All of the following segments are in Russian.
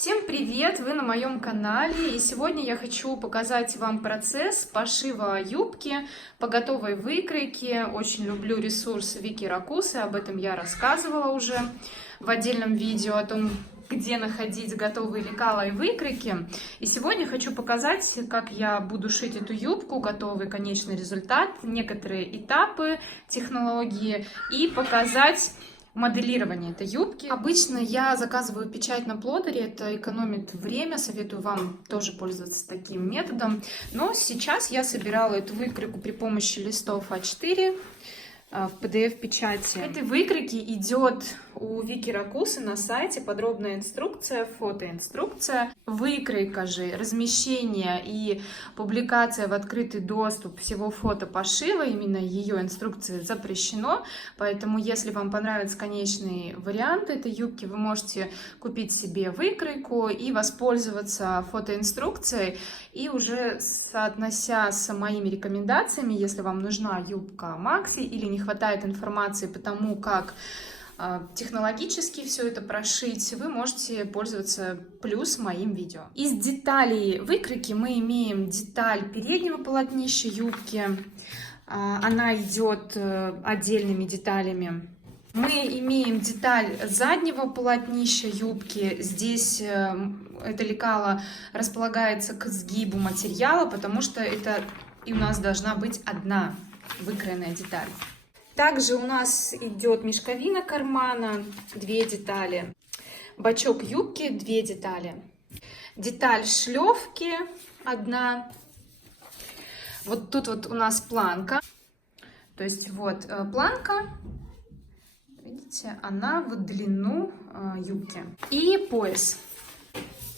Всем привет! Вы на моем канале, и сегодня я хочу показать вам процесс пошива юбки по готовой выкройке. Очень люблю ресурс Вики Ракусы, об этом я рассказывала уже в отдельном видео о том, где находить готовые лекала и выкройки. И сегодня хочу показать, как я буду шить эту юбку, готовый конечный результат, некоторые этапы технологии и показать моделирование этой юбки. Обычно я заказываю печать на плотере, это экономит время, советую вам тоже пользоваться таким методом. Но сейчас я собирала эту выкройку при помощи листов А4 в PDF-печати. Этой выкройки идет у Вики Ракусы на сайте подробная инструкция, фотоинструкция. Выкройка же, размещение и публикация в открытый доступ всего фото пошива, именно ее инструкции запрещено. Поэтому, если вам понравится конечный вариант этой юбки, вы можете купить себе выкройку и воспользоваться фотоинструкцией. И уже соотнося с моими рекомендациями, если вам нужна юбка Макси или не хватает информации по тому, как технологически все это прошить, вы можете пользоваться плюс моим видео. Из деталей выкройки мы имеем деталь переднего полотнища юбки. Она идет отдельными деталями. Мы имеем деталь заднего полотнища юбки. Здесь это лекало располагается к сгибу материала, потому что это и у нас должна быть одна выкроенная деталь. Также у нас идет мешковина кармана, 2 детали, бачок юбки, 2 детали, деталь шлевки 1, вот тут вот у нас планка, то есть вот планка, видите, она в длину юбки, и пояс.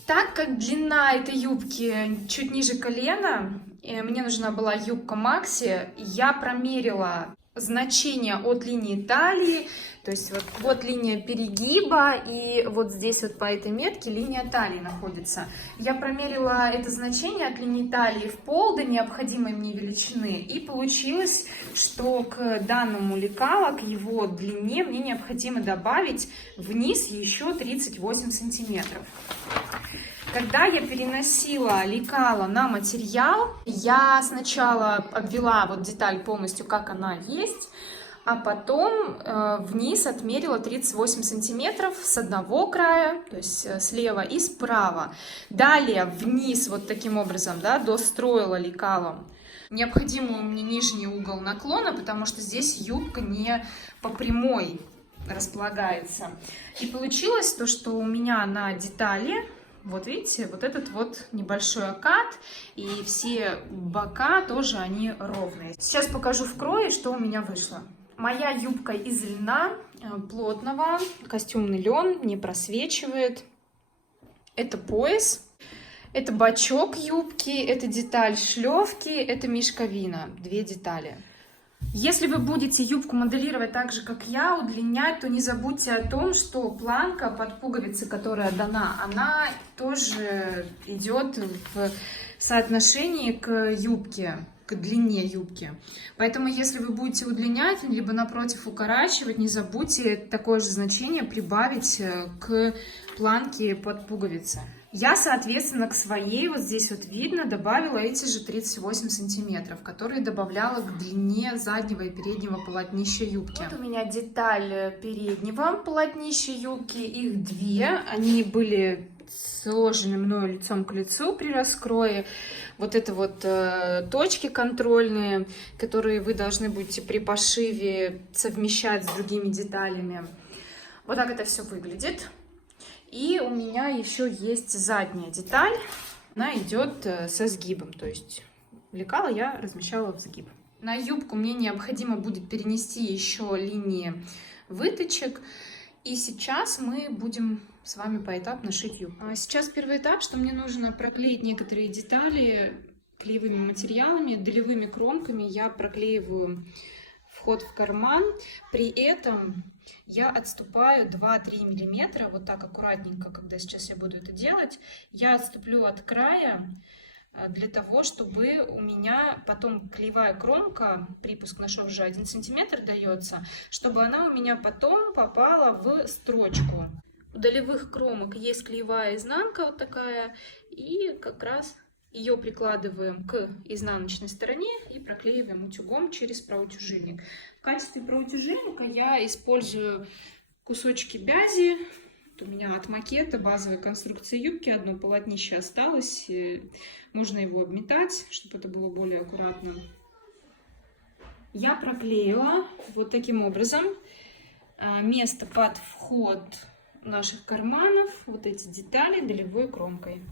Так как длина этой юбки чуть ниже колена, мне нужна была юбка Макси, я промерила значение от линии талии, то есть вот линия перегиба, и вот здесь вот по этой метке линия талии находится. Я промерила это значение от линии талии в пол до необходимой мне величины, и получилось, что к данному лекалу, к его длине, мне необходимо добавить вниз еще 38 сантиметров. Когда я переносила лекало на материал, я сначала обвела вот деталь полностью, как она есть, а потом вниз отмерила 38 сантиметров с одного края, то есть слева и справа. Далее вниз вот таким образом, да, достроила лекалом необходимый мне нижний угол наклона, потому что здесь юбка не по прямой располагается. И получилось то, что у меня на детали, вот видите, вот этот вот небольшой окат, и все бока тоже они ровные. Сейчас покажу в крое, что у меня вышло. Моя юбка из льна плотного, костюмный лен, не просвечивает. Это пояс, это бачок юбки, это деталь шлевки, это мешковина, 2 детали. Если вы будете юбку моделировать так же, как я, удлинять, то не забудьте о том, что планка под пуговицы, которая дана, она тоже идет в соотношении к юбке, к длине юбки. Поэтому, если вы будете удлинять, либо напротив укорачивать, не забудьте такое же значение прибавить к планке под пуговицы. Я, соответственно, к своей, вот здесь вот видно, добавила эти же 38 сантиметров, которые добавляла к длине заднего и переднего полотнища юбки. Вот у меня деталь переднего полотнища юбки, их 2, они были сложены мною лицом к лицу при раскрое. Вот это вот точки контрольные, которые вы должны будете при пошиве совмещать с другими деталями. Вот так это все выглядит. И у меня еще есть задняя деталь, она идет со сгибом, то есть лекало я размещала в сгиб. На юбку мне необходимо будет перенести еще линии выточек, и сейчас мы будем с вами поэтапно шить юбку. Сейчас первый этап, что мне нужно проклеить некоторые детали клеевыми материалами, долевыми кромками я проклеиваю вход в карман, при этом я отступаю 2-3 миллиметра, вот так аккуратненько, когда сейчас я буду это делать, я отступлю от края для того, чтобы у меня потом клеевая кромка, припуск на шов же 1 сантиметр дается, чтобы она у меня потом попала в строчку. У долевых кромок есть клеевая изнанка вот такая, и как раз ее прикладываем к изнаночной стороне и проклеиваем утюгом через проутюжильник. В качестве проутюжильника я использую кусочки бязи. Вот у меня от макета базовой конструкции юбки одно полотнище осталось. Можно его обметать, чтобы это было более аккуратно. Я проклеила вот таким образом место под вход наших карманов, вот эти детали долевой кромкой.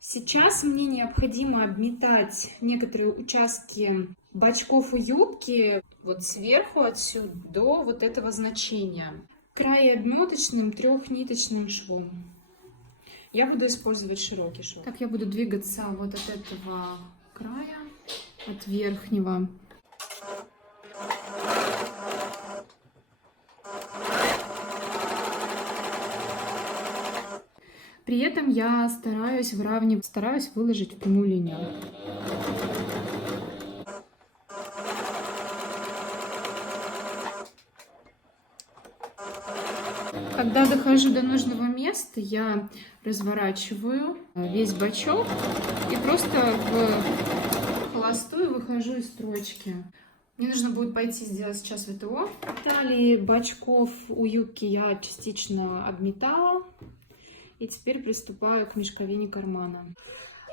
Сейчас мне необходимо обметать некоторые участки бочков у юбки вот сверху отсюда до вот этого значения. Край обметочным трехниточным швом. Я буду использовать широкий шов. Так, я буду двигаться вот от этого края, от верхнего. При этом я стараюсь выравнивать, стараюсь выложить в прямую линию. Когда дохожу до нужного места, я разворачиваю весь бачок и просто в холостую выхожу из строчки. Мне нужно будет пойти сделать сейчас ВТО. Детали бачков у юбки я частично обметала. И теперь приступаю к мешковине кармана.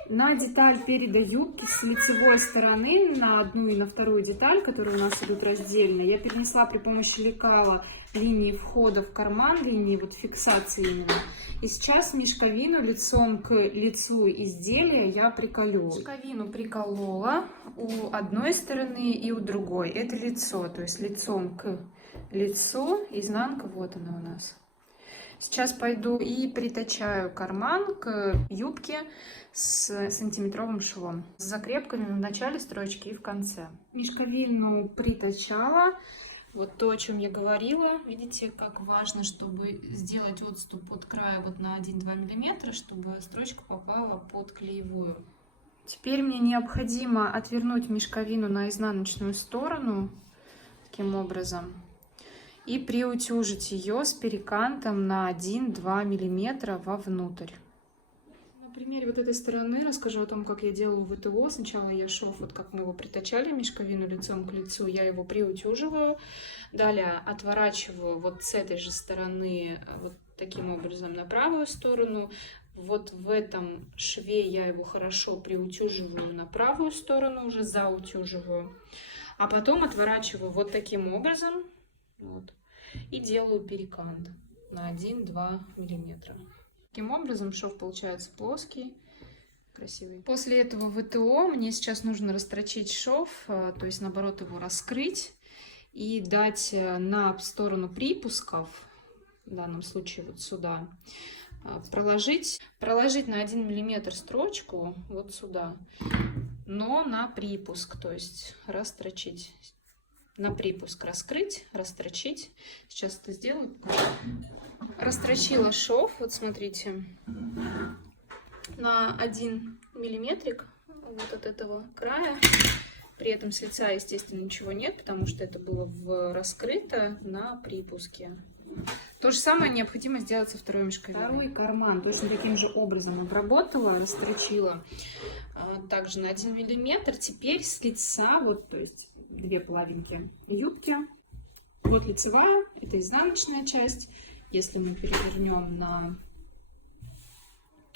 На деталь переда юбки с лицевой стороны, на одну и на вторую деталь, которые у нас идут раздельно, я перенесла при помощи лекала линии входа в карман, линии вот фиксации именно. И сейчас мешковину лицом к лицу изделия я приколю. Мешковину приколола у одной стороны и у другой. Это лицо, то есть лицом к лицу, изнанка вот она у нас. Сейчас пойду и притачаю карман к юбке с сантиметровым швом. С закрепками в начале строчки и в конце. Мешковину притачала. Вот то, о чем я говорила. Видите, как важно, чтобы сделать отступ от края вот на 1-2 мм, чтобы строчка попала под клеевую. Теперь мне необходимо отвернуть мешковину на изнаночную сторону. Таким образом. И приутюжить ее с перекантом на 1-2 мм вовнутрь. На примере вот этой стороны расскажу о том, как я делаю ВТО. Сначала я шов, вот как мы его притачали, мешковину лицом к лицу, я его приутюживаю. Далее отворачиваю вот с этой же стороны вот таким образом на правую сторону. Вот в этом шве я его хорошо приутюживаю на правую сторону, уже заутюживаю. А потом отворачиваю вот таким образом. Вот. И делаю перекант на 1-2 мм. Таким образом шов получается плоский, красивый. После этого ВТО мне сейчас нужно растрочить шов, то есть наоборот его раскрыть и дать на сторону припусков, в данном случае вот сюда, проложить на 1 мм строчку вот сюда, но на припуск, то есть растрочить. На припуск раскрыть, растрочить. Сейчас это сделаю. Растрочила шов, вот смотрите, на 1 миллиметрик вот от этого края. При этом с лица, естественно, ничего нет, потому что это было раскрыто на припуске. То же самое необходимо сделать со второй мешковиной. Второй карман точно таким же образом обработала, растрочила также на 1 миллиметр. Теперь с лица, вот, то есть две половинки юбки. Вот лицевая, это изнаночная часть. Если мы перевернем на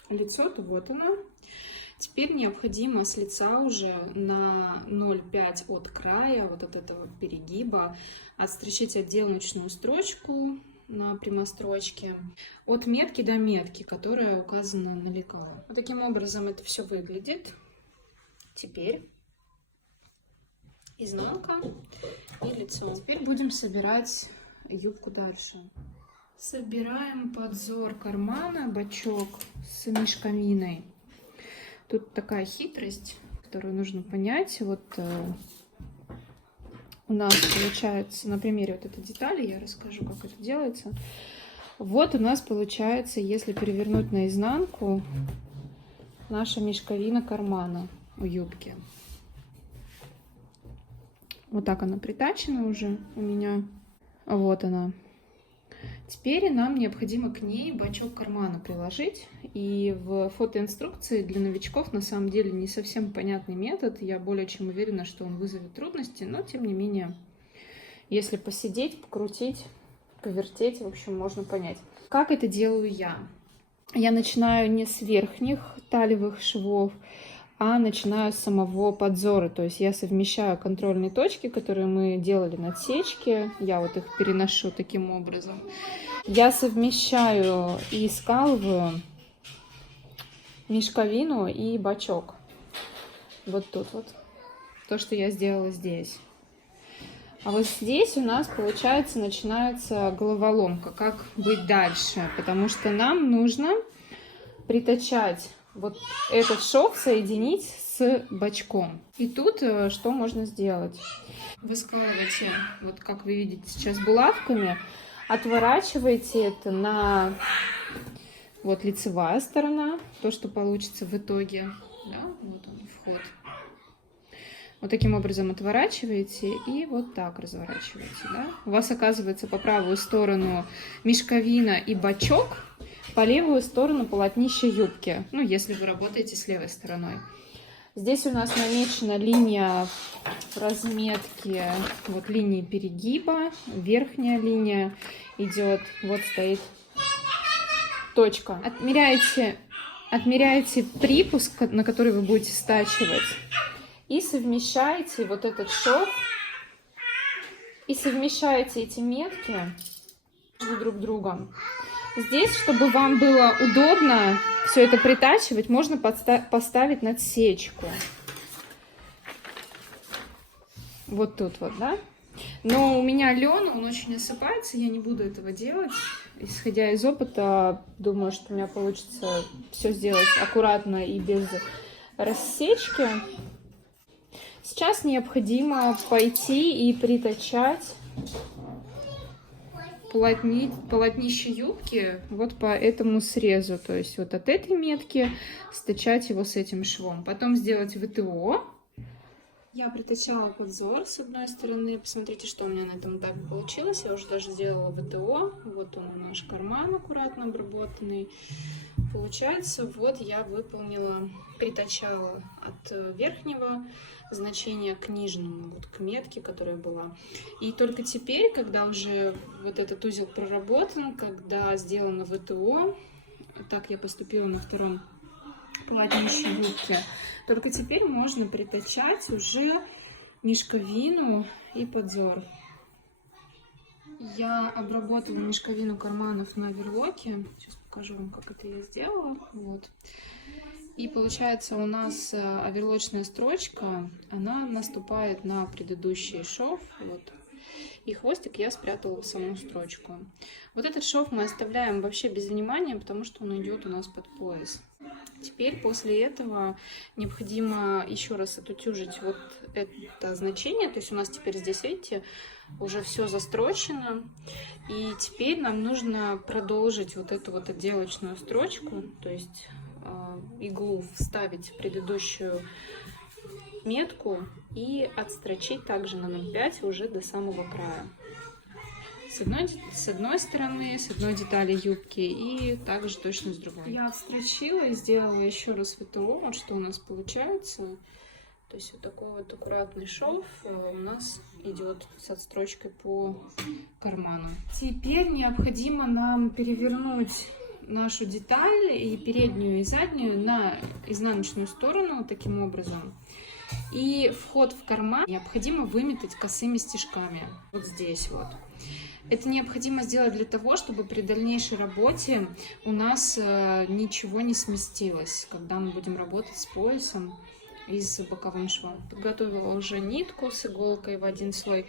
лицо, то вот она. Теперь необходимо с лица уже на 0,5 от края, вот от этого перегиба, отстрочить отделочную строчку на прямострочке от метки до метки, которая указана на лекале. Вот таким образом это все выглядит. Теперь изнанка и лицо. Теперь будем собирать юбку дальше. Собираем подзор кармана, бачок с мешковиной. Тут такая хитрость, которую нужно понять. Вот у нас получается, на примере вот этой детали, я расскажу, как это делается. Вот у нас получается, если перевернуть наизнанку, наша мешковина кармана у юбки. Вот так она притачена уже у меня. Вот она. Теперь нам необходимо к ней бачок кармана приложить. И в фотоинструкции для новичков на самом деле не совсем понятный метод. Я более чем уверена, что он вызовет трудности, но тем не менее, если посидеть, покрутить, повертеть, в общем, можно понять. Как это делаю я? Я начинаю не с верхних талиевых швов, а начинаю с самого подзора. То есть я совмещаю контрольные точки, которые мы делали на отсечке. Я вот их переношу таким образом. Я совмещаю и скалываю мешковину и бачок. Вот тут вот. То, что я сделала здесь. А вот здесь у нас, получается, начинается головоломка. Как быть дальше? Потому что нам нужно притачать вот этот шов, соединить с бачком. И тут что можно сделать? Вы складываете, вот как вы видите сейчас, булавками, отворачиваете это на вот лицевая сторона, то, что получится в итоге. Да? Вот он, вход. Вот таким образом отворачиваете и вот так разворачиваете. Да? У вас оказывается по правую сторону мешковина и бачок, по левую сторону полотнище юбки, ну, если вы работаете с левой стороной. Здесь у нас намечена линия разметки, вот линии перегиба, верхняя линия идет, вот стоит точка. Отмеряете припуск, на который вы будете стачивать, и совмещаете вот этот шов, и совмещаете эти метки друг другом. Здесь, чтобы вам было удобно все это притачивать, можно поставить надсечку. Вот тут вот, да? Но у меня лен, он очень осыпается, я не буду этого делать. Исходя из опыта, думаю, что у меня получится все сделать аккуратно и без рассечки. Сейчас необходимо пойти и притачать полотнище юбки вот по этому срезу, то есть вот от этой метки стачать его с этим швом. Потом сделать ВТО. Я притачала подзор с одной стороны. Посмотрите, что у меня на этом этапе получилось. Я уже даже сделала ВТО. Вот он, наш карман аккуратно обработанный. Получается, вот я выполнила, притачала от верхнего значения к нижнему, вот к метке, которая была. И только теперь, когда уже вот этот узел проработан, когда сделано ВТО, так я поступила на втором полотнище юбки, только теперь можно притачать уже мешковину и подзор. Я обработала мешковину карманов на верлоке. Сейчас покажу вам, как это я сделала. Вот. И получается, у нас оверлочная строчка, она наступает на предыдущий шов. Вот. И хвостик я спрятала в саму строчку. Вот этот шов мы оставляем вообще без внимания, потому что он идет у нас под пояс. Теперь после этого необходимо еще раз отутюжить вот это значение. То есть у нас теперь здесь, видите, уже все застрочено. И теперь нам нужно продолжить вот эту вот отделочную строчку, то есть иглу вставить в предыдущую метку и отстрочить также на 0,5 уже до самого края. С одной стороны, с одной детали юбки и также точно с другой. Я отстрочила и сделала еще раз ВТО, вот что у нас получается. То есть вот такой вот аккуратный шов у нас идет с отстрочкой по карману. Теперь необходимо нам перевернуть нашу деталь, и переднюю, и заднюю, на изнаночную сторону таким образом. И вход в карман необходимо выметать косыми стежками. Вот здесь вот. Это необходимо сделать для того, чтобы при дальнейшей работе у нас ничего не сместилось, когда мы будем работать с поясом и с боковым швом. Подготовила уже нитку с иголкой в один слой.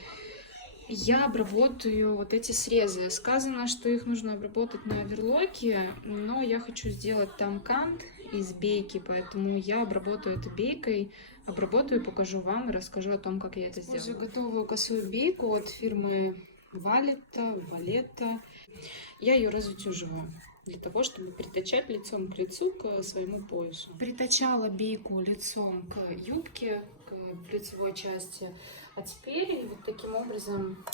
Я обработаю вот эти срезы. Сказано, что их нужно обработать на оверлоке, но я хочу сделать там кант из бейки, поэтому я обработаю это бейкой, обработаю, покажу вам и расскажу о том, как я это сделаю. Уже готовую косую бейку от фирмы Валета. Я ее разутюживаю для того, чтобы притачать лицом к лицу к своему поясу. Притачала бейку лицом к юбке, к лицевой части. А теперь вот таким образом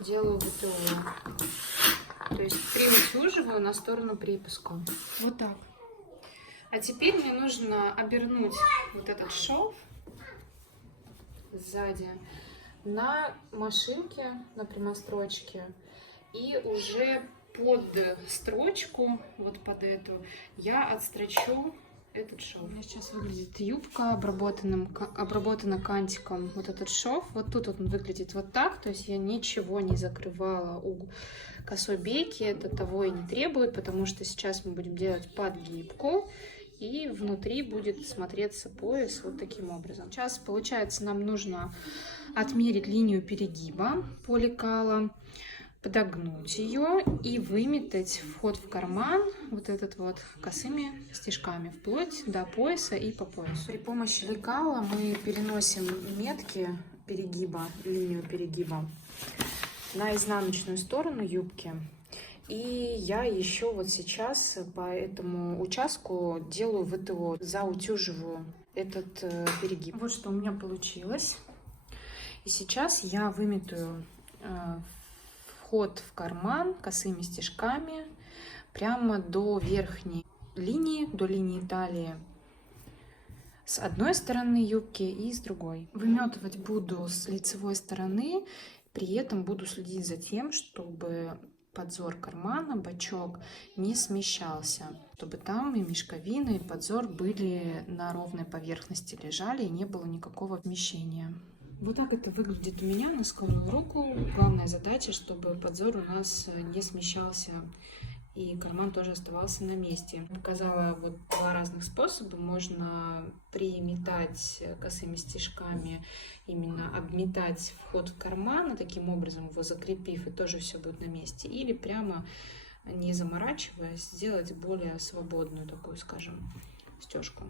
делаю ВТО. То есть приутюживаю на сторону припуска. Вот так. А теперь мне нужно обернуть вот этот шов сзади на машинке, на прямострочке. И уже под строчку, вот под эту, я отстрочу этот шов. У меня сейчас выглядит юбка обработана кантиком. Вот этот шов. Вот тут он выглядит вот так. То есть я ничего не закрывала у косой бейки. Это того и не требует, потому что сейчас мы будем делать подгибку. И внутри будет смотреться пояс вот таким образом. Сейчас, получается, нам нужно отмерить линию перегиба по лекалу, подогнуть ее и выметать вход в карман вот этот вот косыми стежками вплоть до пояса и по поясу. При помощи лекала мы переносим метки перегиба, линию перегиба на изнаночную сторону юбки. И я еще вот сейчас по этому участку делаю ВТО, заутюживаю этот перегиб. Вот что у меня получилось. И сейчас я выметаю вход в карман косыми стежками прямо до верхней линии, до линии талии. С одной стороны юбки и с другой. Выметывать буду с лицевой стороны, при этом буду следить за тем, чтобы подзор кармана, бочок не смещался, чтобы там и мешковина, и подзор были на ровной поверхности, лежали и не было никакого смещения. Вот так это выглядит у меня на скорую руку. Главная задача, чтобы подзор у нас не смещался и карман тоже оставался на месте. Показала вот два разных способа. Можно приметать косыми стежками, именно обметать вход в карман, и таким образом его закрепив, и тоже все будет на месте. Или прямо, не заморачиваясь, сделать более свободную такую, скажем, стежку.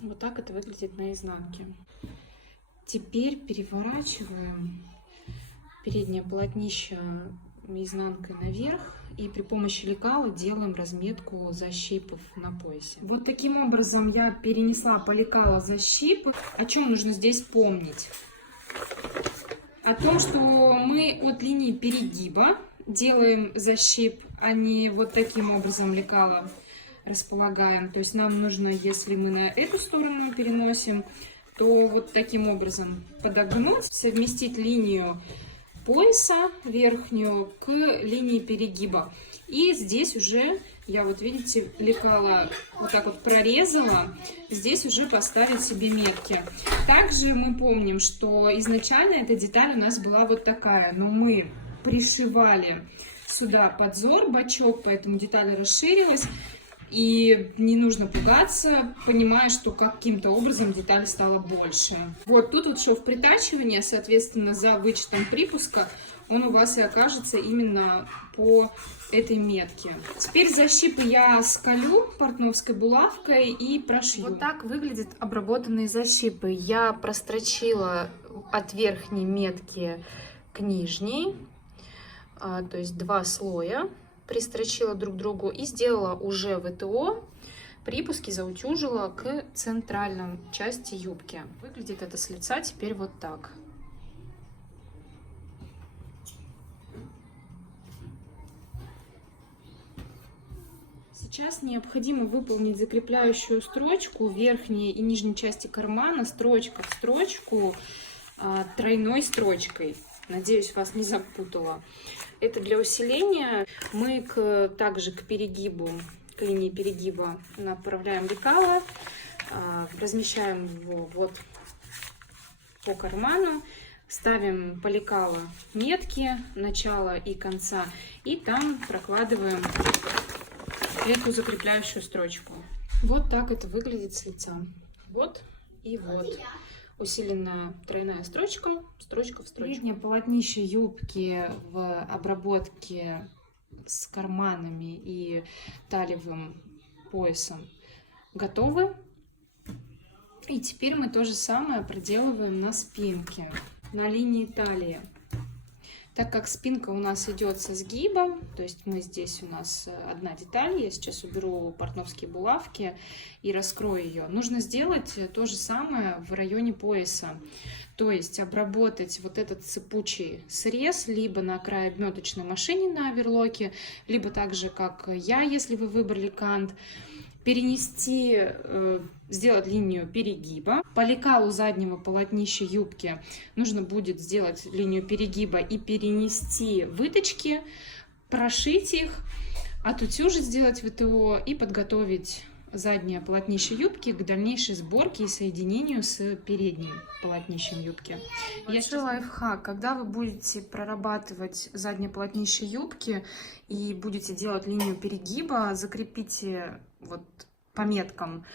Вот так это выглядит на изнанке. Теперь переворачиваем переднее полотнище изнанкой наверх и при помощи лекала делаем разметку защипов на поясе. Вот таким образом я перенесла по лекалу защипы. О чем нужно здесь помнить? О том, что мы от линии перегиба делаем защип, а не вот таким образом лекало располагаем. То есть нам нужно, если мы на эту сторону переносим, то вот таким образом подогнуть, совместить линию пояса верхнюю к линии перегиба. И здесь уже, я вот видите, лекало вот так вот прорезала, здесь уже поставить себе метки. Также мы помним, что изначально эта деталь у нас была вот такая, но мы пришивали сюда подзор, бочок, поэтому деталь расширилась. И не нужно пугаться, понимая, что каким-то образом деталь стала больше. Вот тут вот шов притачивания, соответственно, за вычетом припуска, он у вас и окажется именно по этой метке. Теперь защипы я скалю портновской булавкой и прошью. Вот так выглядят обработанные защипы. Я прострочила от верхней метки к нижней, то есть 2 слоя. Пристрочила друг к другу и сделала уже ВТО, припуски заутюжила к центральной части юбки. Выглядит это с лица теперь вот так. Сейчас необходимо выполнить закрепляющую строчку в верхней и нижней части кармана, строчка в строчку, тройной строчкой. Надеюсь, вас не запутала. Это для усиления. Мы также к перегибу, к линии перегиба направляем лекало, размещаем его вот по карману, ставим по лекалу метки начала и конца, и там прокладываем эту закрепляющую строчку. Вот так это выглядит с лица. Вот и вот. Усиленная тройная строчка, строчка в строчку. Переднее полотнище юбки в обработке с карманами и талиевым поясом готовы. И теперь мы то же самое проделываем на спинке, на линии талии. Так как спинка у нас идет со сгибом, то есть здесь у нас одна деталь, я сейчас уберу портновские булавки и раскрою ее. Нужно сделать то же самое в районе пояса, то есть обработать вот этот цепучий срез либо на край обметочной машине на оверлоке, либо так же, как я, если вы выбрали кант, перенести, сделать линию перегиба. По лекалу заднего полотнища юбки нужно будет сделать линию перегиба и перенести выточки, прошить их, отутюжить, сделать ВТО и подготовить заднее полотнище юбки к дальнейшей сборке и соединению с передним полотнищем юбки. Большой лайфхак: когда вы будете прорабатывать заднее полотнище юбки и будете делать линию перегиба, закрепите вот по меткам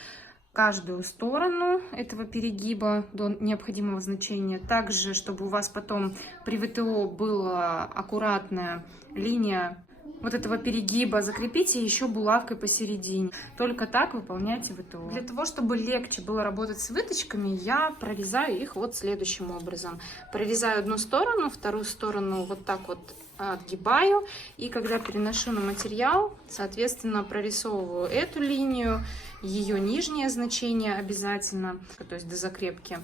каждую сторону этого перегиба до необходимого значения. Также, чтобы у вас потом при ВТО была аккуратная линия вот этого перегиба, закрепите еще булавкой посередине. Только так выполняйте ВТО. Для того, чтобы легче было работать с выточками, я прорезаю их вот следующим образом. Прорезаю одну сторону, вторую сторону вот так вот отгибаю. И когда переношу на материал, соответственно, прорисовываю эту линию, ее нижнее значение обязательно, то есть до закрепки.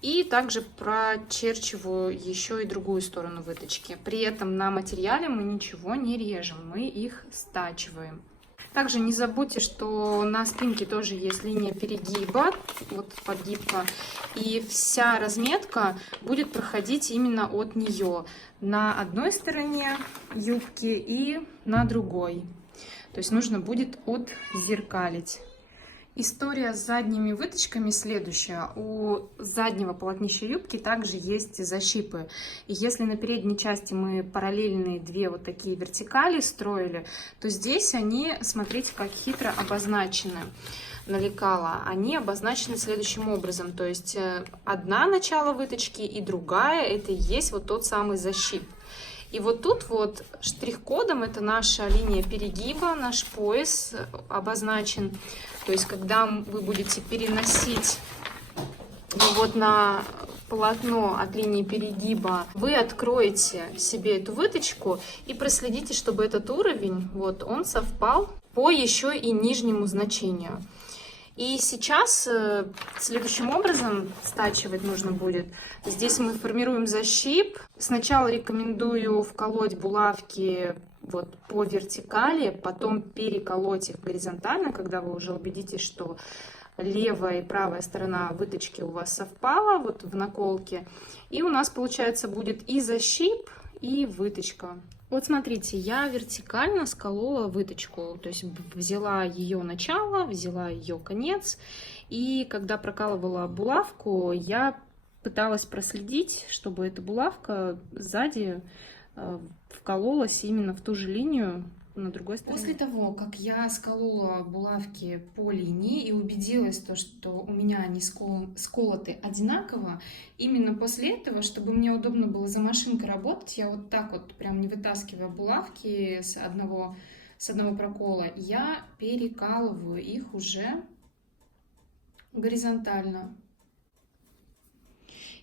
И также прочерчиваю еще и другую сторону выточки. При этом на материале мы ничего не режем, мы их стачиваем. Также не забудьте, что на спинке тоже есть линия перегиба, вот подгибка, и вся разметка будет проходить именно от нее на одной стороне юбки и на другой. То есть нужно будет отзеркалить. История с задними выточками следующая. У заднего полотнища юбки также есть защипы. И если на передней части мы параллельные две вот такие вертикали строили, то здесь они, смотрите, как хитро обозначены на лекало. Они обозначены следующим образом. То есть одна начало выточки и другая — это и есть вот тот самый защип. И вот тут вот штрих-кодом это наша линия перегиба, наш пояс обозначен. То есть когда вы будете переносить вот на полотно от линии перегиба, вы откроете себе эту выточку и проследите, чтобы этот уровень, вот он совпал по еще и нижнему значению. И сейчас следующим образом стачивать нужно будет. Здесь мы формируем защип. Сначала рекомендую вколоть булавки вот по вертикали, потом переколоть их горизонтально, когда вы уже убедитесь, что левая и правая сторона выточки у вас совпала вот в наколке. И у нас, получается, будет и защип, и выточка. Вот смотрите, я вертикально сколола выточку, то есть взяла ее начало, взяла ее конец, и когда прокалывала булавку, я пыталась проследить, чтобы эта булавка сзади вкололась именно в ту же линию на другой стороне. После того, как я сколола булавки по линии и убедилась, что у меня они сколоты одинаково, именно после этого, чтобы мне удобно было за машинкой работать, я вот так вот, прям не вытаскивая булавки с одного прокола, я перекалываю их уже горизонтально.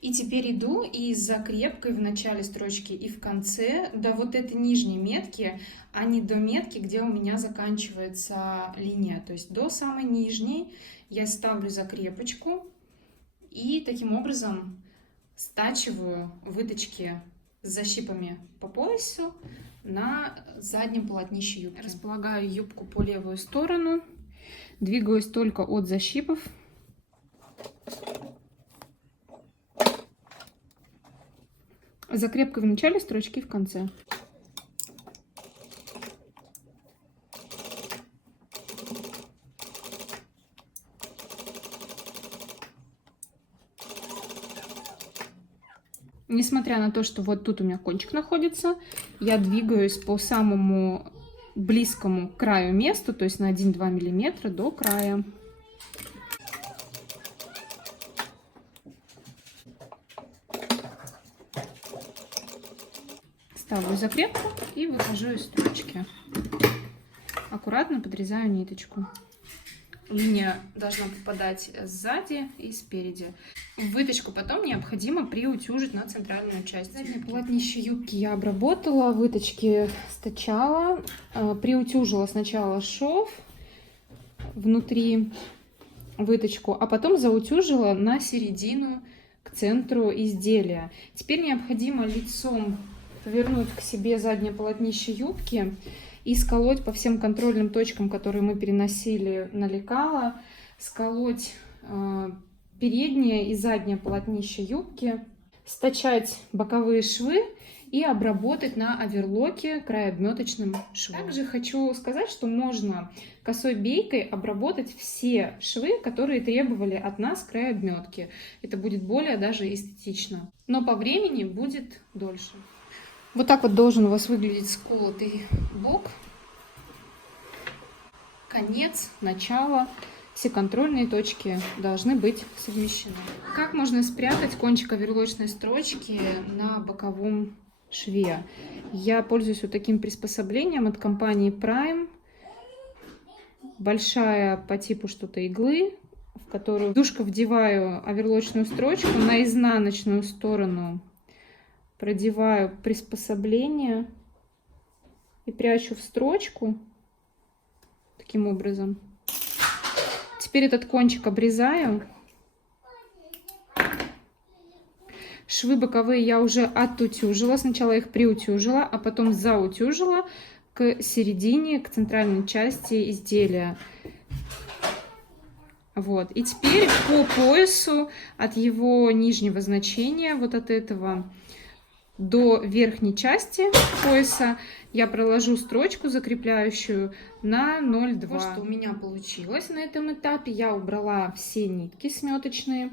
И теперь иду и с закрепкой в начале строчки и в конце до вот этой нижней метки, а не до метки, где у меня заканчивается линия. То есть до самой нижней я ставлю закрепочку и таким образом стачиваю выточки с защипами по поясу на заднем полотнище юбки. Располагаю юбку по левую сторону, двигаюсь только от защипов. Закрепкой в начале строчки и в конце. Несмотря на то, что вот тут у меня кончик находится, я двигаюсь по самому близкому краю месту, то есть на 1-2 мм до края. Ставлю закрепку и выхожу из строчки. Аккуратно подрезаю ниточку. линия должна попадать сзади и спереди. Выточку потом необходимо приутюжить на центральную часть. Заднее полотнище юбки я обработала, выточки стачала, приутюжила сначала шов внутри, выточку, а потом заутюжила на середину к центру изделия. Теперь необходимо лицом повернуть к себе заднее полотнище юбки и сколоть по всем контрольным точкам, которые мы переносили на лекало, сколоть переднее и заднее полотнище юбки, стачать боковые швы и обработать на оверлоке краеобметочным швом. Также хочу сказать, что можно косой бейкой обработать все швы, которые требовали от нас краеобметки. Это будет более даже эстетично, но по времени будет дольше. Вот так вот должен у вас выглядеть сколотый бок, конец, начало. Все контрольные точки должны быть совмещены. Как можно спрятать кончик оверлочной строчки на боковом шве? Я пользуюсь вот таким приспособлением от компании Prime. Большая по типу что-то иглы, в которую душка вдеваю оверлочную строчку на изнаночную сторону. Продеваю приспособление и прячу в строчку таким образом. Теперь этот кончик обрезаю. Швы боковые я уже отутюжила. Сначала их приутюжила, а потом заутюжила к середине, к центральной части изделия. Вот. И теперь по поясу от его нижнего значения, вот от этого до верхней части пояса, я проложу строчку закрепляющую на 0,2. Вот что у меня получилось на этом этапе. Я убрала все нитки сметочные,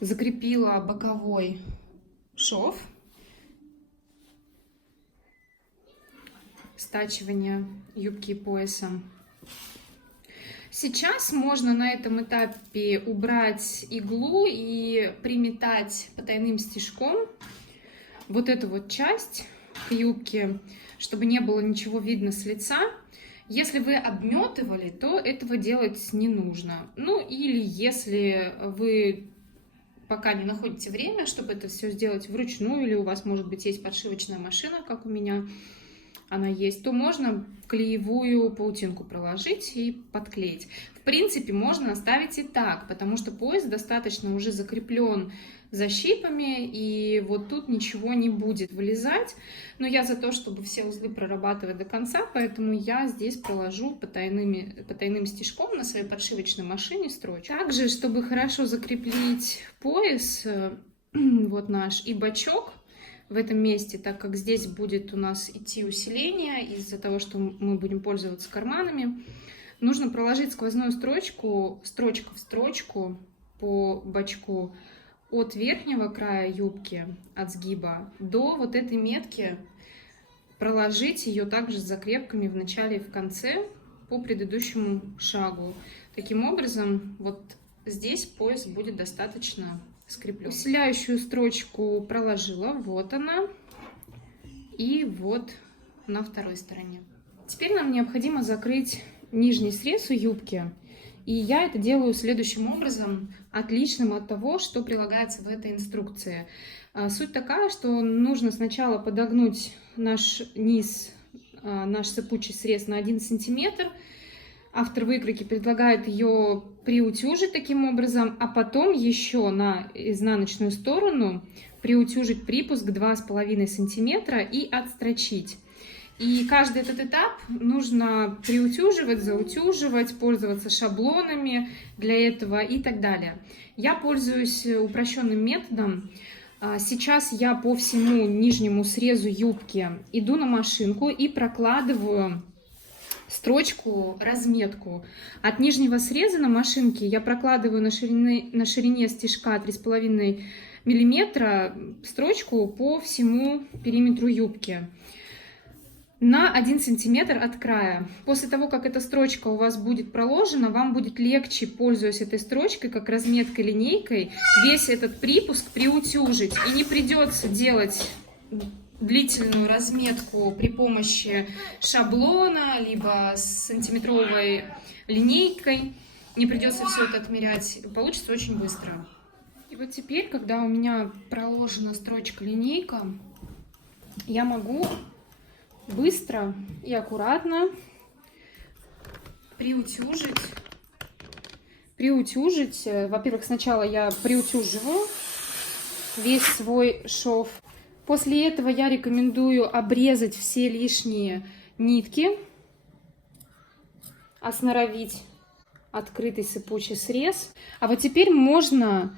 закрепила боковой шов, стачивание юбки и пояса. Сейчас можно на этом этапе убрать иглу и приметать потайным стежком вот эту вот часть к юбке, чтобы не было ничего видно с лица. Если вы обметывали, то этого делать не нужно. Ну или если вы пока не находите время, чтобы это все сделать вручную, или у вас, может быть, есть подшивочная машина, как у меня она есть, то можно клеевую паутинку проложить и подклеить. В принципе, можно оставить и так, потому что пояс достаточно уже закреплен защипами, и вот тут ничего не будет вылезать. Но я за то, чтобы все узлы прорабатывать до конца, поэтому я здесь проложу потайным стежком на своей подшивочной машине строчку. Также, чтобы хорошо закрепить пояс, вот наш, и бачок в этом месте, так как здесь будет у нас идти усиление из-за того, что мы будем пользоваться карманами, нужно проложить сквозную строчку, строчка в строчку по бачку, от верхнего края юбки, от сгиба, до вот этой метки, проложить ее также с закрепками в начале и в конце по предыдущему шагу. Таким образом, вот здесь пояс будет достаточно скреплен. Усиляющую строчку проложила, вот она, и вот на второй стороне. Теперь нам необходимо закрыть нижний срез у юбки. И я это делаю следующим образом, отличным от того, что прилагается в этой инструкции. Суть такая, что нужно сначала подогнуть наш низ, наш сыпучий срез на 1 сантиметр. Автор выкройки предлагает ее приутюжить таким образом, а потом еще на изнаночную сторону приутюжить припуск 2,5 сантиметра и отстрочить. И каждый этот этап нужно приутюживать, заутюживать, пользоваться шаблонами для этого и так далее. Я пользуюсь упрощенным методом. Сейчас я по всему нижнему срезу юбки иду на машинку и прокладываю строчку, разметку. От нижнего среза на машинке я прокладываю на ширине стежка 3,5 мм строчку по всему периметру юбки на 1 сантиметр от края. После того, как эта строчка у вас будет проложена, вам будет легче, пользуясь этой строчкой, как разметкой линейкой, весь этот припуск приутюжить. И не придется делать длительную разметку при помощи шаблона, либо с сантиметровой линейкой. не придется все это отмерять, получится очень быстро. И вот теперь, когда у меня проложена строчка-линейка, я могу быстро и аккуратно приутюжить. Во-первых, сначала я приутюживаю весь свой шов. После этого я рекомендую обрезать все лишние нитки, осноровить открытый сыпучий срез. А вот теперь можно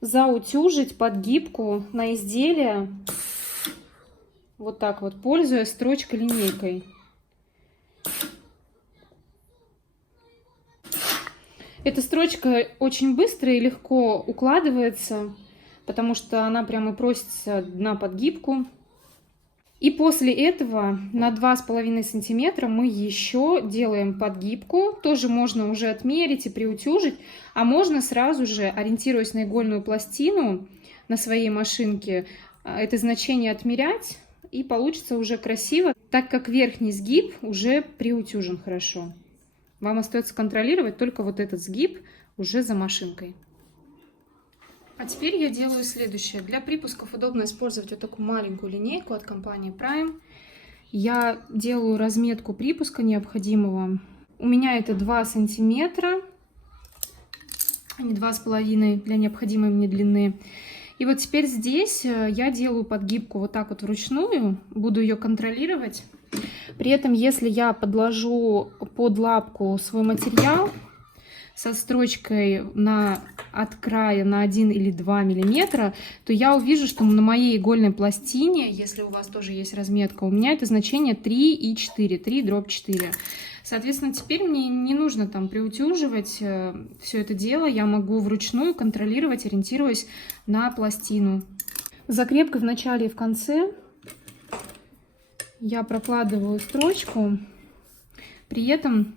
заутюжить подгибку на изделие вот так вот, пользуясь строчкой-линейкой. Эта строчка очень быстро и легко укладывается, потому что она прямо просится на подгибку. И после этого на 2,5 сантиметра мы еще делаем подгибку. Тоже можно уже отмерить и приутюжить, а можно сразу же, ориентируясь на игольную пластину на своей машинке, это значение отмерять, и получится уже красиво, так как верхний сгиб уже приутюжен хорошо. Вам остается контролировать только вот этот сгиб уже за машинкой. А теперь я делаю следующее. Для припусков удобно использовать вот такую маленькую линейку от компании Prime. Я делаю разметку припуска необходимого. У меня это 2 сантиметра, а не 2,5 для необходимой мне длины. И вот теперь здесь я делаю подгибку вот так вот вручную, буду ее контролировать. При этом, если я подложу под лапку свой материал со строчкой от края на 1 или 2 миллиметра, то я увижу, что на моей игольной пластине, если у вас тоже есть разметка, у меня это значение 3,4, 3/4. Соответственно, теперь мне не нужно там приутюживать все это дело, я могу вручную контролировать, ориентируясь на пластину. Закрепкой в начале и в конце я прокладываю строчку, при этом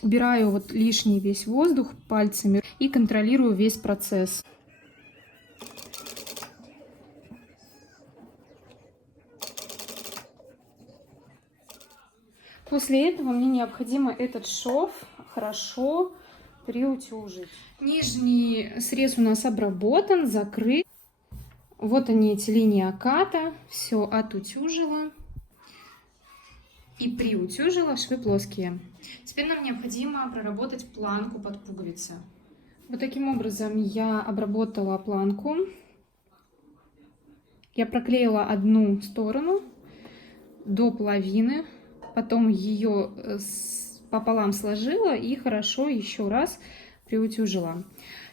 убираю вот лишний весь воздух пальцами и контролирую весь процесс. После этого мне необходимо этот шов хорошо приутюжить. Нижний срез у нас обработан, закрыт. Вот они, эти линии оката. Все отутюжила и приутюжила, швы плоские. Теперь нам необходимо проработать планку под пуговицы. Вот таким образом я обработала планку. Я проклеила одну сторону до половины, потом ее пополам сложила и хорошо еще раз приутюжила.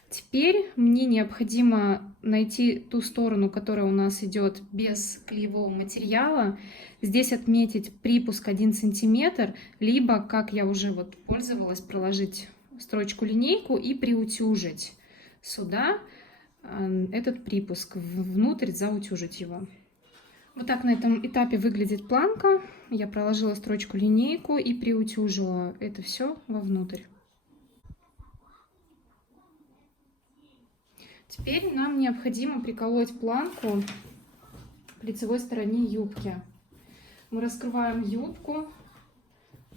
Теперь мне необходимо найти ту сторону, которая у нас идет без клеевого материала. Здесь отметить припуск 1 сантиметр, либо, как я уже вот пользовалась, проложить строчку-линейку и приутюжить сюда этот припуск, внутрь заутюжить его. Вот так на этом этапе выглядит планка. Я проложила строчку-линейку и приутюжила это все вовнутрь. Теперь нам необходимо приколоть планку к лицевой стороне юбки. Мы раскрываем юбку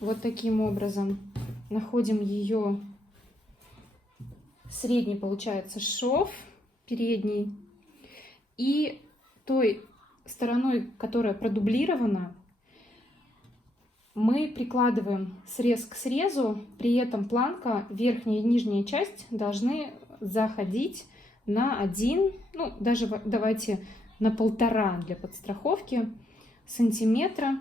вот таким образом. Находим ее средний, получается, шов, передний. И той стороной, которая продублирована, мы прикладываем срез к срезу. При этом планка, верхняя и нижняя часть должны заходить на 1, ну даже давайте на 1,5 для подстраховки сантиметра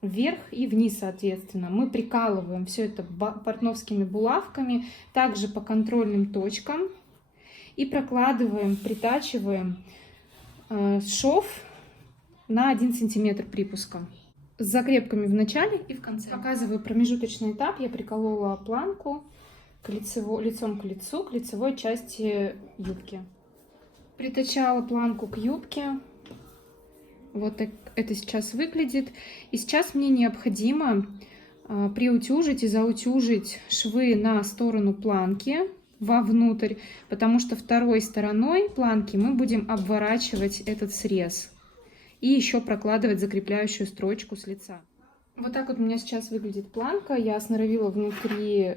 вверх и вниз, соответственно. Мы прикалываем все это портновскими булавками, также по контрольным точкам, и прокладываем, притачиваем шов на 1 сантиметр припуска с закрепками в начале и в конце. Показываю промежуточный этап. Я приколола планку лицом к лицу, к лицевой части юбки. Притачала планку к юбке. Вот так это сейчас выглядит. И сейчас мне необходимо приутюжить и заутюжить швы на сторону планки вовнутрь, потому что второй стороной планки мы будем обворачивать этот срез и еще прокладывать закрепляющую строчку с лица. Вот так вот у меня сейчас выглядит планка. Я сноровила внутри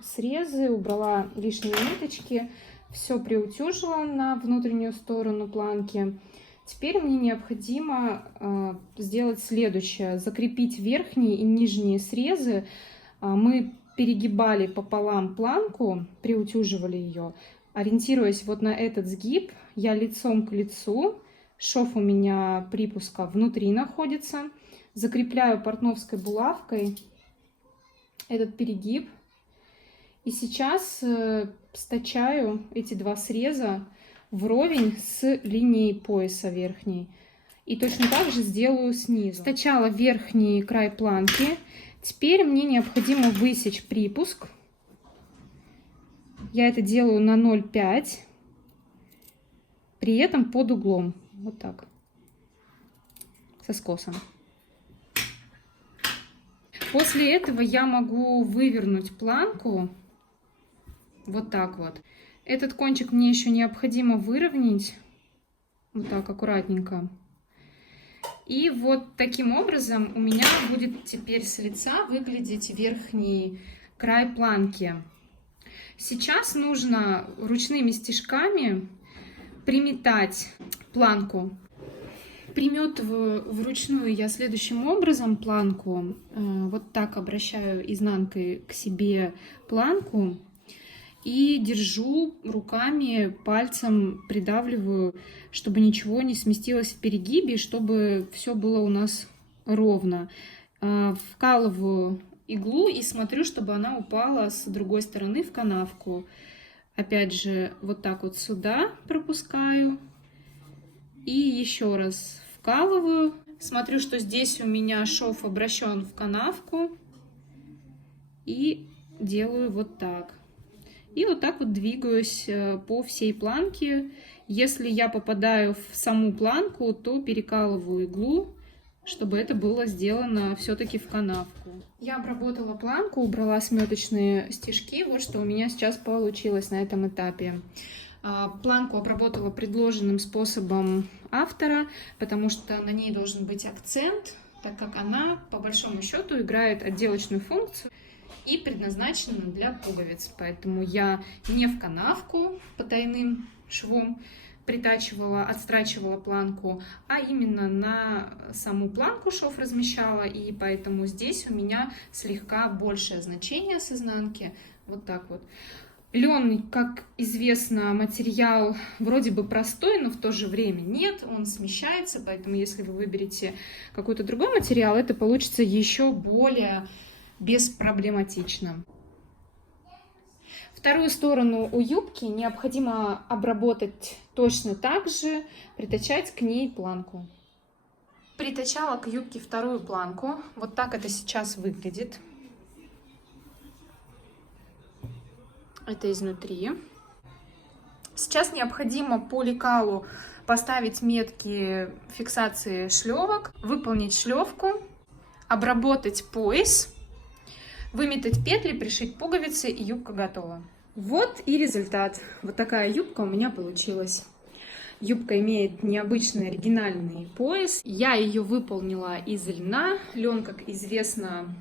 срезы, убрала лишние ниточки, все приутюжила на внутреннюю сторону планки. Теперь мне необходимо сделать следующее: закрепить верхние и нижние срезы. Мы перегибали пополам планку, приутюживали ее, ориентируясь вот на этот сгиб. Я лицом к лицу, шов у меня припуска внутри находится, закрепляю портновской булавкой этот перегиб. И сейчас стачаю эти два среза вровень с линией пояса верхней. И точно так же сделаю снизу. Стачала верхний край планки. Теперь мне необходимо высечь припуск. Я это делаю на 0,5, при этом под углом. Вот так. Со скосом. После этого я могу вывернуть планку вот так вот. Этот кончик мне еще необходимо выровнять. Вот так, аккуратненько. И вот таким образом у меня будет теперь с лица выглядеть верхний край планки. Сейчас нужно ручными стежками приметать планку. Приметываю вручную я следующим образом планку. Вот так обращаю изнанкой к себе планку. И держу руками, пальцем придавливаю, чтобы ничего не сместилось в перегибе, чтобы все было у нас ровно. Вкалываю иглу и смотрю, чтобы она упала с другой стороны в канавку. Опять же, вот так вот сюда пропускаю. И еще раз вкалываю. Смотрю, что здесь у меня шов обращен в канавку. И делаю вот так. И вот так вот двигаюсь по всей планке. Если я попадаю в саму планку, то перекалываю иглу, чтобы это было сделано все-таки в канавку. Я обработала планку, убрала сметочные стежки. Вот что у меня сейчас получилось на этом этапе. Планку обработала предложенным способом автора, потому что на ней должен быть акцент, так как она по большому счету играет отделочную функцию и предназначена для пуговиц. Поэтому я не в канавку потайным швом притачивала, отстрачивала планку, а именно на саму планку шов размещала, и поэтому здесь у меня слегка большее значение с изнанки. Вот так вот. Лен, как известно, материал вроде бы простой, но в то же время нет, он смещается, поэтому если вы выберете какой-то другой материал, это получится еще более беспроблематично. Вторую сторону у юбки необходимо обработать точно так же, притачать к ней планку. Притачала к юбке вторую планку. Вот так это сейчас выглядит. Это изнутри. Сейчас необходимо по лекалу поставить метки фиксации шлевок, выполнить шлевку, обработать пояс, выметать петли, пришить пуговицы, и юбка готова. Вот и результат. Вот такая юбка у меня получилась. Юбка имеет необычный оригинальный пояс. Я ее выполнила из льна. Лен, как известно,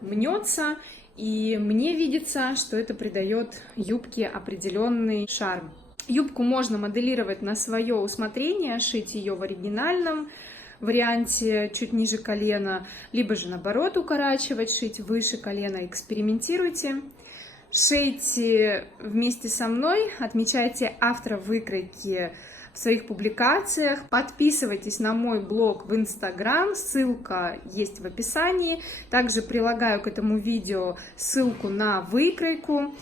мнется. И мне видится, что это придает юбке определенный шарм. Юбку можно моделировать на свое усмотрение, шить ее в оригинальном варианте чуть ниже колена, либо же наоборот укорачивать, шить выше колена. Экспериментируйте. Шейте вместе со мной, отмечайте автора выкройки в своих публикациях, подписывайтесь на мой блог в Instagram, ссылка есть в описании. Также прилагаю к этому видео ссылку на выкройку.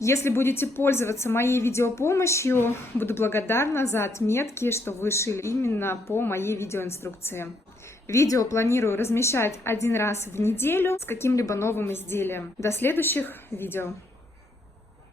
Если будете пользоваться моей видеопомощью, буду благодарна за отметки, что вы шили именно по моей видеоинструкции. Видео планирую размещать один раз в неделю с каким-либо новым изделием. До следующих видео!